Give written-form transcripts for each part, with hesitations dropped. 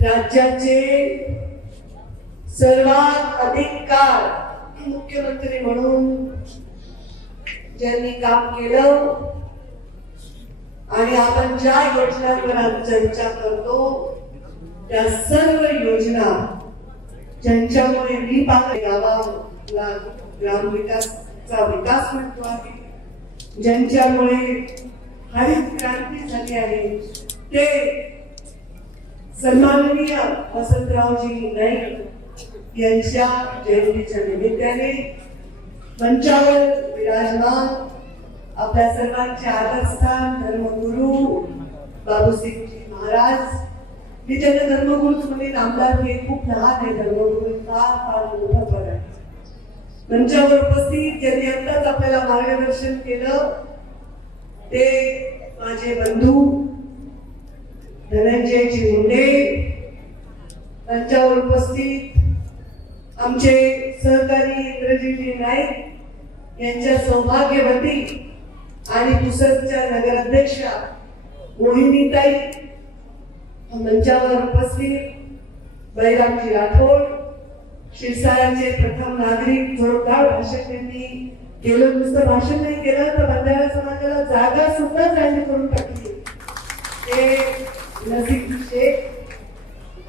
राज्याचे सर्वात अधिक काळ मुख्यमंत्री म्हणून ज्यांनी काम केलं आणि आपण ज्या योजनांवर आज चर्चा करतो त्या सर्व योजना ज्यांच्यामुळे गावाला ग्रामविकासचा विकास म्हणतो आहे, ज्यांच्यामुळे हरित क्रांती झाली आहे, ते सन्माननीय वसंतरावजी नाईक यांच्या जयंतीच्या निमित्ताने मंचावर विराजमान आपल्या सर्वांचे आदरस्थान धर्मगुरु बाबूसिंगजी महाराज. मी त्यांना धर्मगुरुच म्हणेन, आमदार हे खूप लहान आहे, धर्मगुरु फार मोठा पद आहे. मंचावर उपस्थित ज्यांनी आताच आपल्याला मार्गदर्शन केलं ते माझे बंधू धनंजयजी मुंडे, मंचावर उपस्थित आमचे सहकारी इंद्रजीजी नाईक यांच्या सौभाग्यवती आणि पुसदच्या नगराध्यक्षा मोहिनीताई, मंचावर उपस्थित बळीरामजी राठोड, शिरसाळ्याचे प्रथम नागरिक. जोरदार भाषण त्यांनी केलं, नुसतं भाषण नाही केलं तर बंजारा समाजाला जागा सुद्धा जाहीर करून टाकली. ते नसीब शेख,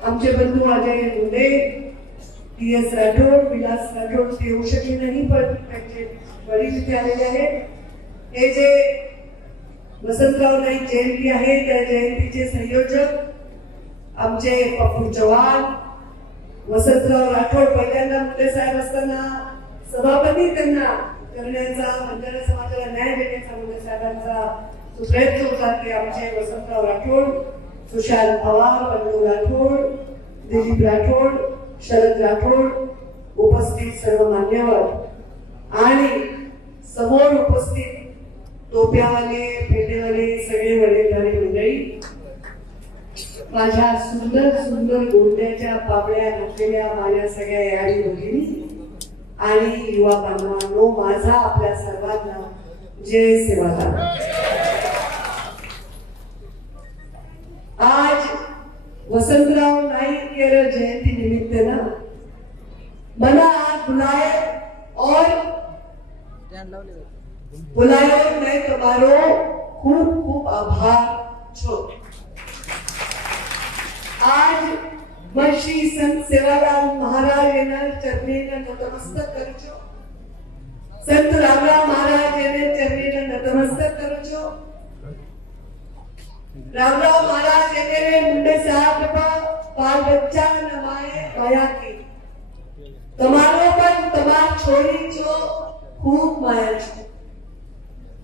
आमचे बंधू अजय मुंडे, टी.एस. राठोड, विलास राठोड ते येऊ शकले नाही पण त्यांचे वडील इथे आलेले आहेत. हे जे वसंतराव नाईक जयंती आहे त्या जयंतीचे संयोजक आमचे पप्पू चव्हाण, वसंतराव राठोड पहिल्यांदा मुंडे साहेब असताना सभापती त्यांना करण्याचा, बंजारा समाजाला न्याय देण्याचा मुंडे साहेबांचा तो प्रयत्न होता. की आमचे वसंतराव राठोड, सुशांत पवार, बंडू राठोड, दिलीप राठोड, शरद राठोड, उपस्थित सर्व मान्यवर आणि समोर उपस्थित टोप्यावाले, पेटेवाले, सगळे वडीलधारी मंडळी, माझ्या सुंदर सुंदर गोंड्याच्या पापड्या घातलेल्या माझ्या सगळ्या याडी भगिनी आणि युवा बांधवांनो, माझा आपल्या सर्वांना जय सेवालाल. आज वसंतराव नाईक के जयंती निमित्त ना मना आज बुलाए और मैं तुम्हारो खूब खूब आभार छो. आज मैं श्री संत सेवालाल महाराज एना चरणेना नतमस्तक करू छो. संत रामराव महाराज एने चरणेना नतमस्तक करू छो. रामराव महाराज एने मुंडे साहब बाल बच्चा नमाए माया की તમારો પણ તમાર છોડી છો ખૂબ માયા છે.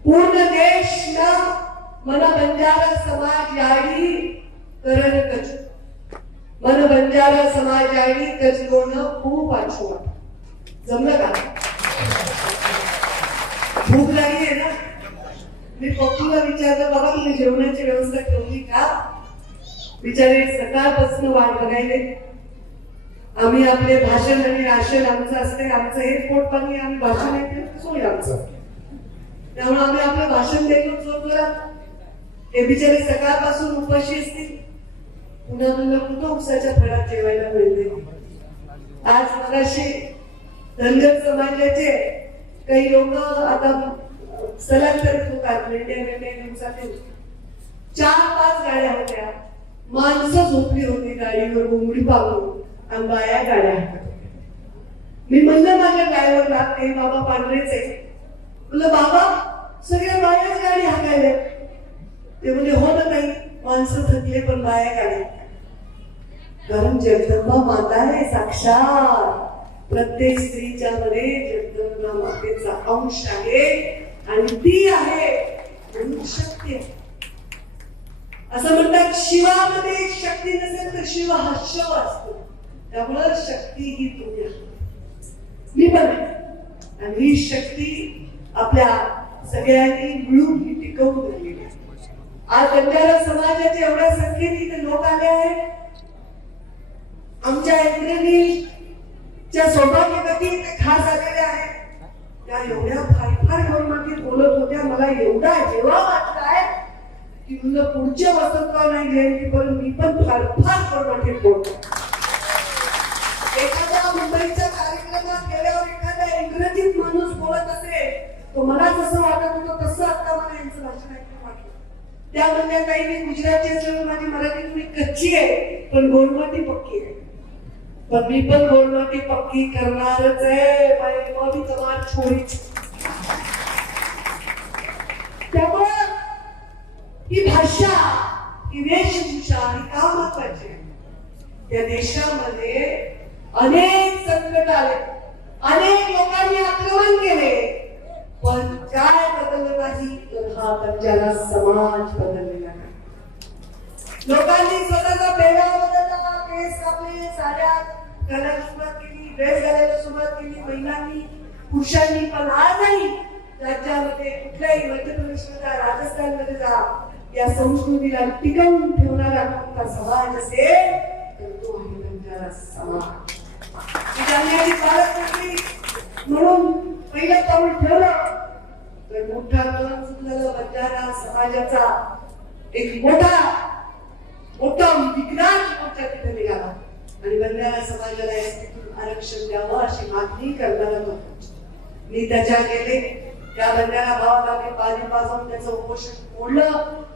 પૂર્ણ દેશના મન બંજારા સમાજ याडी करण कच, मन बंजारा समाज याडी कचलोनं खूप आठवण. जमलं का? भूक लागली आहे ना? मी पप्पूला विचारलं, बाबा तुम्ही जेवणाची व्यवस्था ठेवली का? बिचारे सकाळपासून वाट बघायले. आम्ही आपले भाषण आणि राशन आमचं असते, आमचं हे पोट पाणी, आम्ही भाषण ऐकलं सोय आमचं, त्यामुळे आम्ही आपलं भाषण देतो जोरजोरात. हे बिचारे सकाळपासून उपाशी असतील, पुन्हा म्हणलं कुठं उसाच्या फळात जेवायला मिळते. आज मगाशी धनगर समाजाचे काही लोक आता स्थलांतरित होतात, मेंढ्या दिवसात 4-5 गाड्या होत्या, माणसं झोपली होती गाडीवर घोंगडी पावून आणि बाया गाड्या. मी म्हणलं माझ्या गाडीवर लागते, बाबा पांढरेच आहे. म्हणलं बाबा सगळ्या बायाच गाडी हाकायला. ते म्हणजे हो ना नाही, माणसं थकले पण बाया गाड्या. कारण जगदंबा माता आहे साक्षात, प्रत्येक स्त्रीच्या मध्ये जगदंबा मातेचा अंश आहे आणि ती आहे शक्ती. असं म्हणतात शिवामध्ये शक्ती नसेल तर शिव हा शव असतो, त्यामुळे शक्ती ही तुम्ही आहे, मी पण आहे. आणि ही शक्ती आपल्या सगळ्यांनी मिळून ही टिकवून ठेवलेली आहे. आज बंजारा समाजाचे एवढ्या संख्येने इथे लोक आले आहेत. आमच्या इंद्रनीलच्या सौभाग्यवती ते खास आलेले आहेत. त्या एवढ्या फार फार मागे बोलत होत्या. मला एवढा जेव्हा वाटलाय की म्हणलं पुढच्या वसंतराव नाईक जयंतीपर्यंत मी पण फार फार मोठे बोलतो. एखाद्या मुंबईच्या कार्यक्रमात गेल्यावर एखाद्या इंग्रजीत माणूस बोलत असेल, तो मला जसं वाटत होतं तसं आता मला यांचं भाषण ऐकून वाटलं. त्या म्हणल्या काही मी गुजराती असल्यामुळे माझी मराठी थोडी कच्ची आहे, पण गोलमाटी पक्की आहे. पण मी पण गोलमाटी पक्की करणारच आहे. माझी तमार छोडी. त्यामुळे ही भाषा, ही वेशभूषा ही का महत्वाची आहे? या देशामध्ये अनेक संकट आले, अनेक लोकांनी आक्रमण केले, पण काय बदललं नाही तर हा पंजाला समाज बदललेला नाही. लोकांनी स्वतःचा पेहराव बदलला, केस कापले, साड्या घालायला सुरुवात केली, ड्रेस घालायला सुरुवात केली महिलांनी, पुरुषांनी. पण आजही राज्यामध्ये कुठल्याही मध्य प्रदेशमध्ये जा, राजस्थानमध्ये जा, या संस्कृतीला टिकवून ठेवणारा कोणता समाज असेल तर तो आहे बंजारा समाज. जाणण्याची पालकमंत्री म्हणून पहिलं पाऊल ठेवलं तर मोठा कलम सुटलेला बंजारा समाजाचा एक मोठा विज्ञान मोठा तिथे निघाला आणि बंजारा समाजाला यातून आरक्षण द्यावं अशी मागणी करणारा होता. मी त्याच्या गेले त्या बंजारा भावाला मी पाठीपासून त्याचं उपोषण मोडलं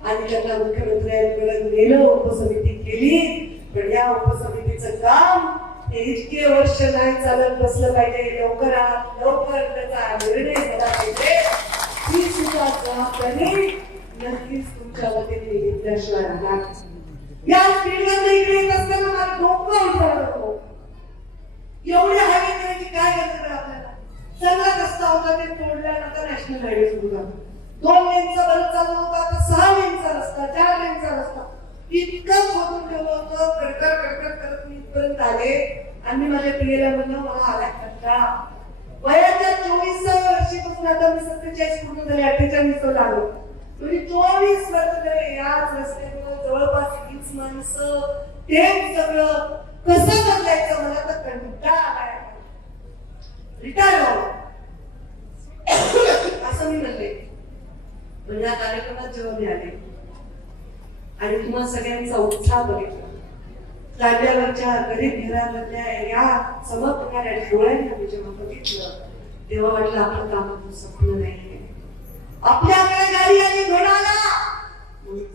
आणि त्यांना मुख्यमंत्र्यांकडे नेलं, उपसमिती केली. पण या उपसमितीचं काम हे इतके वर्ष नाही चालत बसलं पाहिजे. लवकरात लवकर त्याचा निर्णय झाला पाहिजे. ही सुद्धा जबाबदारी नक्कीच तुमच्या वतीने घेतल्याशिवाय राहणार. या स्पीडवर इकडे येत असताना मला डोकं उठवलं होतं. एवढे हायवे करायची काय गरज आहे आपल्याला? सगळा रस्ता होता ते तोडल्यानंतर नॅशनल हायवे सुरू झाला. 2 लेनचा बरं चालू होता, आता 6 लेनचा रस्ता, 4 लेनचा रस्ता. इतकं खोदून ठेवलं होतं, कडकड करत मी इथपर्यंत आले आणि मी माझ्या पिढीला म्हणलं मला आला कंटाळा. वयाच्या 24व्या वर्षीपासून आता मी 47 पूर्ण झाले, 48 वर आलो. म्हणजे 24 वर्ष याच रस्त्यावर जवळपास 20 माणसं, तेच सगळं कसं बदलायचं मला तर कंटाळा आलाय. रिटायर व्हावं असं मी म्हणले. पण या कार्यक्रमात जेव्हा मी आले आणि तुम्हा सगळ्यांचा उत्साह बघितला, जागेवरच्या गरीब घरामधल्या या चमकणाऱ्या डोळ्यांना मी जेव्हा बघितलं तेव्हा वाटलं आपलं कामाचं स्वप्न नाहीये. आपल्याकडे गाडी आली, घोडा आला,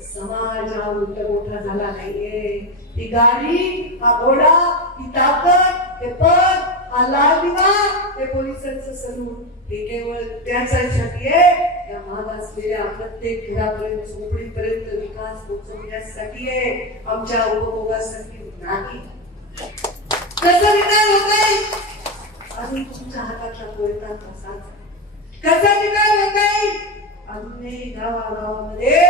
समाज हा मोठा झाला नाहीये. ती गाडी, हा घोडा, ही ताकद, हे पद, हा लाल दिवा, हे पोलिसांचं सलूट, हे केवळ त्याच्यासाठी आहे या महान असलेल्या प्रत्येक घरापर्यंत, झोपडीपर्यंत विकास पोहोचवण्यासाठी आहे, आमच्या उपभोगासाठी नाही. कसं रिटायर होतंय? अजून तुमच्या हातातला कोयता तसाच. कसं रिटायर होतंय? अजूनही गावागावामध्ये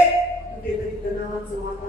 कुठेतरी तणावाचं वातावरण